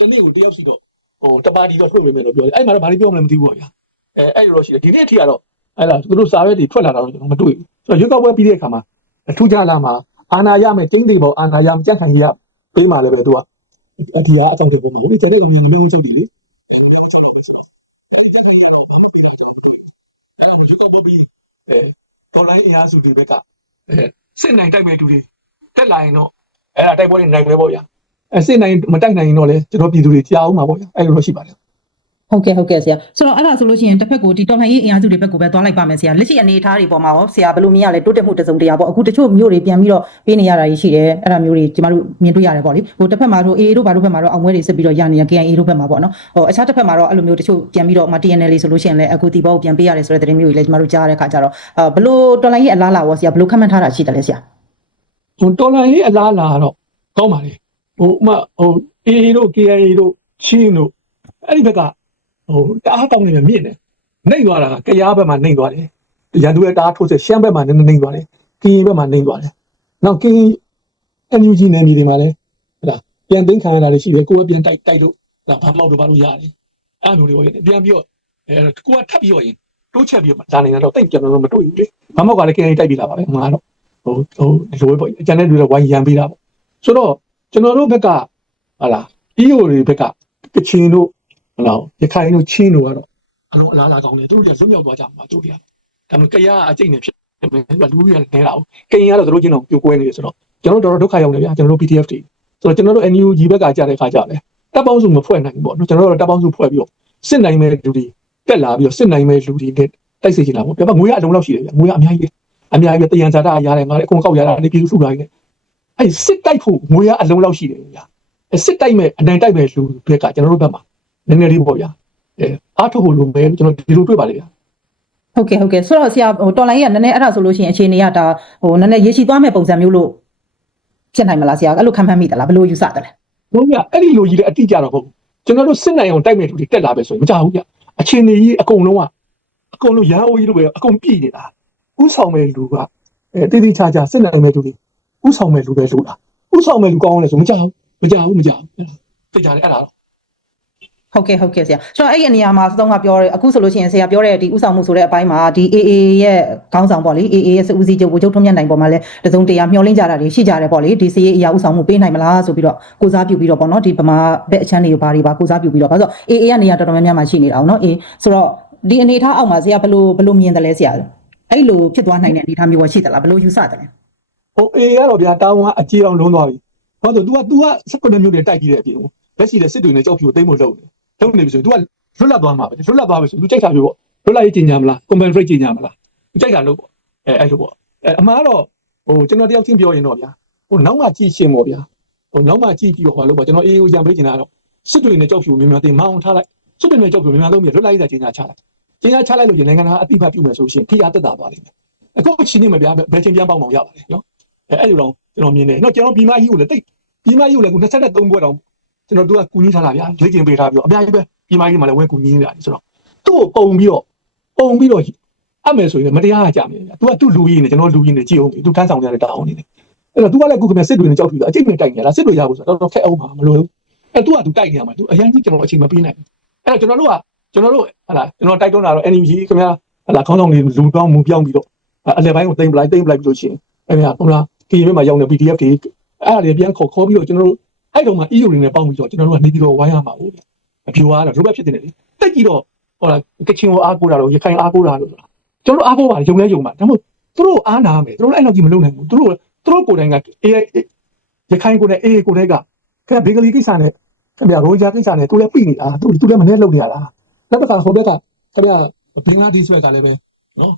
တနေ့ကိုတယောက်စီတော့ဟိုတပါတီတော့ထွက်ပေးမယ်လို့ပြောတယ်အဲ့မှာတော့ဘာလို့ပြောမလဲမသိဘူးပေါ့ဗျာအဲအဲ့လိုရှိတယ်ဒီနေ့အထိကတော့ အဲ့ဒါသူတို့စာရွက်တွေထွက်လာတာတော့ကျွန်တော်မတွေ့ဘူးဆိုတော့ယူကောက်ပွဲပြီးတဲ့အခါမှာအထူးကြလာမှာအာနာရမယ်တင်းတွေပေါ့အာနာရမကြက်ခံကြီးရပေးမှလည်းပဲသူကအဒီကအကြောင်းတွေပေါ့နော်ဒီတဲ့လူမျိုးလုံးစုပ်တယ်လေကျွန်တော်ဆိုတော့ဒီတခေတ်တော့ဘာမှမပြောကျွန်တော်မတွေ့အဲတော့ယူကပေါ်ပြီးအဲဒေါ်လာအင်အားစုတွေဘက်ကအဲစစ်နိုင်တိုက်မဲ့သူတွေတက်လာရင်တော့အဲ့ဒါတိုက်ပွဲတွေနိုင်မယ်ပေါ့ဗျာအဲစစ်နိုင်မတိုက်နိုင်ရင်တော့လေကျွန်တော်ပြည်သူတွေကြားအောင်မှာပေါ့ဗျာအဲ့လိုတော့ရှိပါတယ် ဟုတ်ကဲ့ဟုတ်ကဲ့ဆရာဆိုတော့အဲ့ဒါဆိုလို့ရှိရင်တစ်ဖက်ကိုဒီတော်လှန်ရေးအင်အားစုတွေဘက်ကိုပဲသွားလိုက်ပါမယ်ဆရာလက်ရှိအနေအထားတွေပေါ်မှာရောဆရာဘယ်လိုမြင်ရလဲတိုးတက်မှုတစ်စုံတရာပေါ့အခုတချို့မျိုးတွေပြန်ပြီးတော့ပေးနေရတာကြီးရှိတယ်အဲ့ဒါမျိုးတွေကျမတို့မြင်တွေ့ရတယ်ပေါ့လေဟိုတစ်ဖက်မှာတော့ AA တို့ဘာတို့ဘက်မှာတော့အောင်ပွဲတွေစစ်ပြီးတော့ရနေရ KIA တို့ဘက်မှာပေါ့နော်ဟိုအခြားတစ်ဖက်မှာတော့အဲ့လိုမျိုးတချို့ပြန်ပြီးတော့မှ TNL ဆိုလို့ရှိရင်လည်းအခုဒီဘောကိုပြန်ပေးရတယ်ဆိုတဲ့သတင်းမျိုးတွေလည်းကျမတို့ကြားရတဲ့ခါကျတော့အာဘယ်လိုတော်လှန်ရေးအလားအလာရောဆရာဘယ်လိုခန့်မှန်းထားတာရှိတယ်လဲဆရာဟိုတော်လန်ရေးအလားအလာတော့ကောင်းပါလေဟိုဥမဟို AA တို့ KIA တို့ချင်းတို့အဲ့ဒီဘက်က ဟိုတအားကောင်းနေမြင့်တယ်နှိမ့်သွားတာကကြားဘက်မှာနှိမ့်သွားတယ်ရန်သူရဲ့တအားထိုးဆက်ရှမ်းဘက်မှာနှိမ့်နှိမ့်သွားတယ်ကင်းဘက်မှာနှိမ့်သွားတယ်နောက်ကင်း NUG နယ်မြေတွေမှာလည်းဟဲ့လားပြန်သိမ်းခံရတာတွေရှိတယ်ကိုကပြန်တိုက်တိုက်လို့ဟဲ့လားဘာမောက်တို့ဘာလို့ရတယ်အဲ့လိုတွေပေါ့ပြန်ပြီးတော့အဲကိုကထပ်ပြီးတော့ရင်တိုးချက်ပြီးတော့ဒါနေတော့တိတ်ကျွန်တော်တို့မတွေ့ဘူးလေဘာမောက်ကလည်း KIA တိုက်ပြီးလာပါပဲငါတော့ဟိုဟိုဒီလိုပဲပေါ့အကျန်တဲ့လူတွေဝိုင်းရံပေးတာပေါ့ဆိုတော့ကျွန်တော်တို့ဘက်ကဟာလား EO တွေဘက်ကကချင်တို့ ဟလာရခိုင်တို့ချင်းတို့ကတော့အလုံးအလားအလာကောင်းတယ်သူတို့ကဇွတ်မြောက်သွားကြမှာသူတို့တွေကဒါမှကရအကျိတ်နေဖြစ်တယ်လူတွေကနေတာအောင်ကရင်ကတော့သူတို့ချင်းတော့ပြိုကွဲနေတယ်ဆိုတော့ကျွန်တော်တို့တော်တော်ဒုက္ခရောက်နေဗျာကျွန်တော်တို့ PDF တွေဆိုတော့ကျွန်တော်တို့ NUG ဘက်ကကြားတဲ့ခါကြတယ်တပ်ပေါင်းစုမဖွဲ့နိုင်ဘူးပေါ့နော်ကျွန်တော်တို့တပ်ပေါင်းစုဖွဲ့ပြီးတော့စစ်နိုင်မဲ့လူတွေတက်လာပြီးတော့စစ်နိုင်မဲ့လူတွေနဲ့တိုက်စေချင်တာပေါ့ပြပငွေကအလုံးလောက်ရှိတယ်ဗျာငွေကအများကြီးပဲအများကြီးပဲတယံဇာတာရတယ်ငါလည်းအကုန်ကောက်ရတာနေပြည်သူစုတိုင်းနဲ့အဲ့စစ်တိုက်ဖို့ငွေကအလုံးလောက်ရှိတယ်ဗျာအဲ့စစ်တိုက်မဲ့အနိုင်တိုက်မဲ့လူဘက်ကကျွန်တော်တို့ဘက်မှာ နည်းနည်းလေးပေါ့ဗျာအဲအားထုတ်ဖို့လိုမယ်လို့ကျွန်တော်ဒီလိုတွေ့ပါလေဗျာဟုတ်ကဲ့ဟုတ်ကဲ့ဆိုတော့ဆရာဟိုတော်လိုင်းကြီးကနည်းနည်းအဲ့ဒါဆိုလို့ရှိရင်အခြေအနေကဒါဟိုနည်းနည်းရေရှည်သွားမဲ့ပုံစံမျိုးလို့ဖြစ်နိုင်မလားဆရာအဲ့လိုခံမှန်းမိသလားဘယ်လိုယူဆတယ်လဲဟုတ်ဗျာအဲ့ဒီလိုကြီးလည်းအတိအကျတော့ဟုတ်ကျွန်တော်တို့စစ်နိုင်အောင်တိုက်မဲ့လူတွေတက်လာပဲဆိုရင်မကြဘူးဗျအချင်းကြီးအကုန်လုံးကအကုန်လုံးရန်အိုးကြီးလိုပဲအကုန်ပြည်နေတာဥဆောင်မဲ့လူကအဲတိတိကျကျစစ်နိုင်မဲ့လူတွေဥဆောင်မဲ့လူပဲလူလားဥဆောင်မဲ့လူကောင်းလဲဆိုမကြဘူးမကြဘူးမကြဘူးသိကြတယ်အဲ့ဒါ ဟုတ်ကဲ့ဟုတ်ကဲ့ဆရာဆိုတော့အဲ့ဒီနေရာမှာသုံးကပြောတယ်အခုဆိုလို့ရှိရင်ဆရာပြောတဲ့ဒီဥဆောင်မှုဆိုတဲ့အပိုင်းမှာဒီ AA ရဲ့ခေါင်းဆောင်ပေါ့လေ AA ရဲ့စစ်ဦးစီးချုပ်ကိုချုပ်ထုံးမြတ်နိုင်ပေါ်မှာလဲတစုံတရာမျှော်လင့်ကြတာတွေရှိကြတယ်ပေါ့လေဒီစီရေးအရာဥဆောင်မှုပေးနိုင်မလားဆိုပြီးတော့ကိုစားပြုပြီးတော့ပေါ့နော်ဒီဗမာဘက်အချမ်းတွေကိုဘာတွေပါကိုစားပြုပြီးတော့ဘာလို့ AA ကနေရာတော်တော်များများမှာရှိနေတာအောင်နော်အေးဆိုတော့ဒီအနေထားအောက်မှာဆရာဘယ်လိုဘယ်လိုမြင်တယ်လဲဆရာအဲ့လိုဖြစ်သွားနိုင်တဲ့အနေထားမျိုးရှိသလားဘယ်လိုယူဆတယ်လဲဟိုအေကတော့ဗျာတာဝန်ကအကြီးအောင်လုံးသွားပြီ။ဘာလို့ तू က तू က19မျိုးနဲ့တိုက်ပြီးတဲ့အပြင်ကိုလက်ရှိတဲ့စစ်တွေနဲ့ကြောက်ဖြူသိမ်းဖို့လုပ်နေ။ လုပ်နေပြီဆိုရင် तू ကလွတ်လပ်သွားမှာပဲ။လွတ်လပ်သွားပြီဆို तू ကြိုက်တာမျိုးပေါ့။လွတ်လပ်ရေးကြီးညာမလား။ compensate ကြီးညာမလား။ तू ကြိုက်တာလုပ်ပေါ့။အဲအဲ့လိုပေါ့။အဲအမှားတော့ဟိုကျွန်တော်တယောက်ချင်းပြောရင်တော့ဗျာ။ဟိုနောက်မှကြည့်ရှင်းပေါ့ဗျာ။ဟိုနောက်မှကြည့်ပြီးတော့ဟောလို့ပေါ့ကျွန်တော်အေးကိုရံပေးချင်တာတော့စစ်တွေနဲ့ကြောက်ဖြူများများသိမအောင်ထားလိုက်။စစ်တွေနဲ့ကြောက်ဖြူများများလုံးပြီးလွတ်လပ်ရေးတဲ့ကြီးညာချလိုက်။ကြီးညာချလိုက်လို့ရင်နိုင်ငံသားအတိအမှတ်ပြုမယ်ဆိုရှင်ထိအားတက်တာပါလိမ့်မယ်။အခုချင်းနေမှာဗျာဘယ်ချင်းပြန်ပေါက်အောင်ရပါလဲနော်။အဲအဲ့လိုတော့ကျွန်တော်မြင်တယ်။နော်ကျွန်တော်ပြည်မကြီးကိုလည်းတိတ်ပြည်မကြီးကိုလည်းခု23ဘွဲ့တောင် ကျွန်တော်တို့ကကူညီထားတာဗျာလေ့ကျင့်ပေးထားပြီးတော့အများကြီးပဲပြည်မကြီးမှာလည်းဝဲကူညီနေတာဆိုတော့သူ့ကိုပုံပြီးတော့ပုံပြီးတော့အမယ်ဆိုရင်မတရားကြမယ်ဗျာ။ तू ကသူ့လူကြီးနေကျွန်တော်လူကြီးနေကြည့်အောင်။ तू ထမ်းဆောင်ရတဲ့တာအောင်နေတယ်။အဲ့တော့ तू ကလည်းခုခင်ဗျစစ်တွေနဲ့ကြောက်ပြီးတော့အကျိတ်နဲ့တိုက်နေရလားစစ်တွေရဖို့ဆိုတော့တော်တော်ခက်အောင်ပါမလို့။အဲ့ तू က तू တိုက်နေရမှာ तू အရင်ကြီးကျွန်တော်အချိန်မပေးနိုင်ဘူး။အဲ့တော့ကျွန်တော်တို့ကကျွန်တော်တို့ဟာလားကျွန်တော်တိုက်တွန်းတာတော့ enemy ခင်ဗျာဟာလားခေါင်းဆောင်တွေလူပေါင်းမူပြောင်းပြီးတော့အလဲပိုင်းကိုတိမ့်ပလိုက်တိမ့်ပလိုက်ပြီးလို့ရှိရင်အဲ့ဗျာဟုတ်လား ကရင်ဘက်မှာရောက်နေ PDF တွေအဲ့ဒါတွေပြန်ခေါ်ခေါ်ပြီးတော့ကျွန်တော်တို့ အဲ့တုန်းက EU တွေနဲ့ပေါင်းပြီးတော့ကျွန်တော်တို့ကနေပြီးတော့ဝိုင်းရမှာဟုတ်ဗျအပြိုအားတော့လိုဘက်ဖြစ်နေတယ်လေတက်ကြည့်တော့ဟောလားကချင်ကိုအားကိုးတာတော့ရခိုင်အားကိုးတာလို့ဆိုတာကျွန်တော်တို့အားကိုးပါယုံလဲယုံပါဒါမှမဟုတ်သူတို့အားနာမယ်သူတို့အဲ့လောက်ကြီးမလုပ်နိုင်ဘူးသူတို့သူတို့ကိုယ်တိုင်ကအေးရခိုင်ကိုယ်နဲ့အေးကိုယ်တိုင်ကခင်ဗျဘေဂလီကိစ္စနဲ့ခင်ဗျရိုဂျာကိစ္စနဲ့သူလည်းပြည်နေတာသူသူလည်းမနဲ့လုပ်နေရတာနောက်တစ်ခါဟိုဘက်ကခင်ဗျဘင်္ဂလားဒေ့ရှ်ဘက်ကလည်းပဲနော်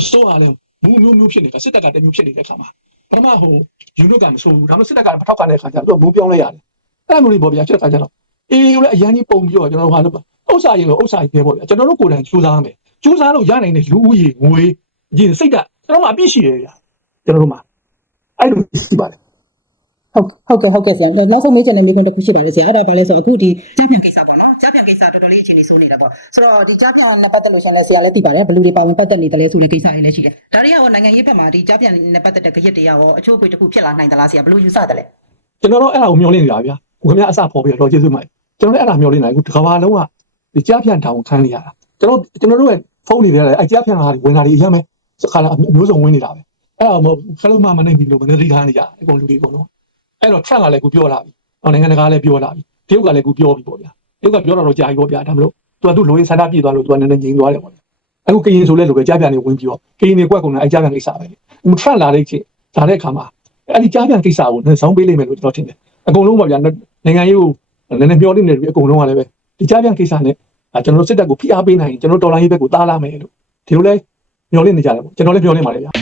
အစိုးရလည်းမူးမျိုးမျိုးဖြစ်နေတာစစ်တပ်ကတမျိုးဖြစ်နေတဲ့ခါမှာ ပထမဟိုယူနစ်ကမဆိုဘူးဒါမှစစ်တပ်ကမထောက်ခံတဲ့ခါကျတော့မိုးပြောင်းလိုက်ရတယ်အဲ့လိုမျိုးပေါ့ဗျာချက်ခါကျတော့အေးကိုလည်းအရန်ကြီးပုံပြီးတော့ကျွန်တော်တို့ဟာလို့ဥစ္စာရင်လို့ဥစ္စာကြီးပဲပေါ့ဗျာကျွန်တော်တို့ကိုယ်တိုင်စူးစမ်းမယ်စူးစမ်းလို့ရနိုင်တဲ့လူဦးရေငွေရင်စိတ်ကကျွန်တော်မှအပြည့်ရှိတယ်ဗျာကျွန်တော်တို့မှာအဲ့လိုရှိပါတယ် ဟုတ်ဟုတ်ကဲ့ဟုတ်ကဲ့ဆရာနောက်ဆုံးမေးချင်တဲ့မေးခွန်းတစ်ခုရှိပါတယ်ဆရာအဲ့ဒါဘာလဲဆိုတော့အခုဒီကြားပြန်ကိစ္စပေါ့နော်ကြားပြန်ကိစ္စတော်တော်လေးအခြေအနေဆိုးနေတာပေါ့ဆိုတော့ဒီကြားပြန်နဲ့ပတ်သက်လို့ရှင်လဲဆရာလည်းသိပါတယ်ဘယ်လူတွေပါဝင်ပတ်သက်နေတယ်လဲဆိုတဲ့ကိစ္စတွေလည်းရှိတယ်ဒါတွေကရောနိုင်ငံရေးဘက်မှာဒီကြားပြန်နဲ့ပတ်သက်တဲ့ကြရစ်တရားရောအချို့အခွေတစ်ခုဖြစ်လာနိုင်သလားဆရာဘယ်လိုယူဆတယ်လဲကျွန်တော်တို့အဲ့ဒါကိုမျှော်လင့်နေတာဗျာကိုခင်ဗျာအစဖော်ပြီးတော့ကျေးဇူးမိုက်ကျွန်တော်လည်းအဲ့ဒါမျှော်လင့်နေတာအခုတစ်ကဘာလုံးကဒီကြားဖြန့်တောင်ခန်းနေရတာကျွန်တော်ကျွန်တော်တို့ရဲ့ဖုန်းတွေထဲအဲ့ကြားဖြန့်ဟာတွေဝင်လာတွေအရင်မဲ့ခါလာမျိုးစုံဝင်နေတာပဲအဲ့ဒါမဟုတ်ခလုံးမမနိုင်ပြီလို့မနေသတိထားနေကြအကုန်လူတွေအကုန်လုံး အဲ့တော့ Trump ကလည်းကိုပြောလာပြီ။ဟောနိုင်ငံတကာလည်းပြောလာပြီ။တရုတ်ကလည်းကိုပြောပြီပေါ့ဗျာ။တရုတ်ကပြောတော့ကြာပြီပေါ့ဗျာ။ဒါမလို့သူကသူ့လိုရင်းဆန္ဒပြည့်သွားလို့သူကနည်းနည်းငြိမ်သွားတယ်ပေါ့ဗျာ။အခုကရင်ဆိုလဲလိုပဲကြားပြန်နေဝင်ပြီးတော့ကရင်တွေကွက်ကုန်တယ်အဲ့ကြားပြန်ကိစ္စပဲလေ။ဟို Trump လာတဲ့ချိန်ဒါတဲ့အခါမှာအဲ့ဒီကြားပြန်ကိစ္စကိုလည်းစောင်းပေးလိမ့်မယ်လို့ကျွန်တော်ထင်တယ်။အကုန်လုံးပေါ့ဗျာနိုင်ငံရေးကိုနည်းနည်းပြောနေတယ်ပြီးအကုန်လုံးကလည်းပဲဒီကြားပြန်ကိစ္စနဲ့အဲကျွန်တော်တို့စစ်တပ်ကိုဖိအားပေးနိုင်ရင်ကျွန်တော်တို့တော်လိုင်းရေးဘက်ကိုတားလာမယ်လို့ဒီလိုလဲမျှော်လင့်နေကြတယ်ပေါ့ကျွန်တော်လည်းမျှော်လင့်ပါတယ်ဗျာ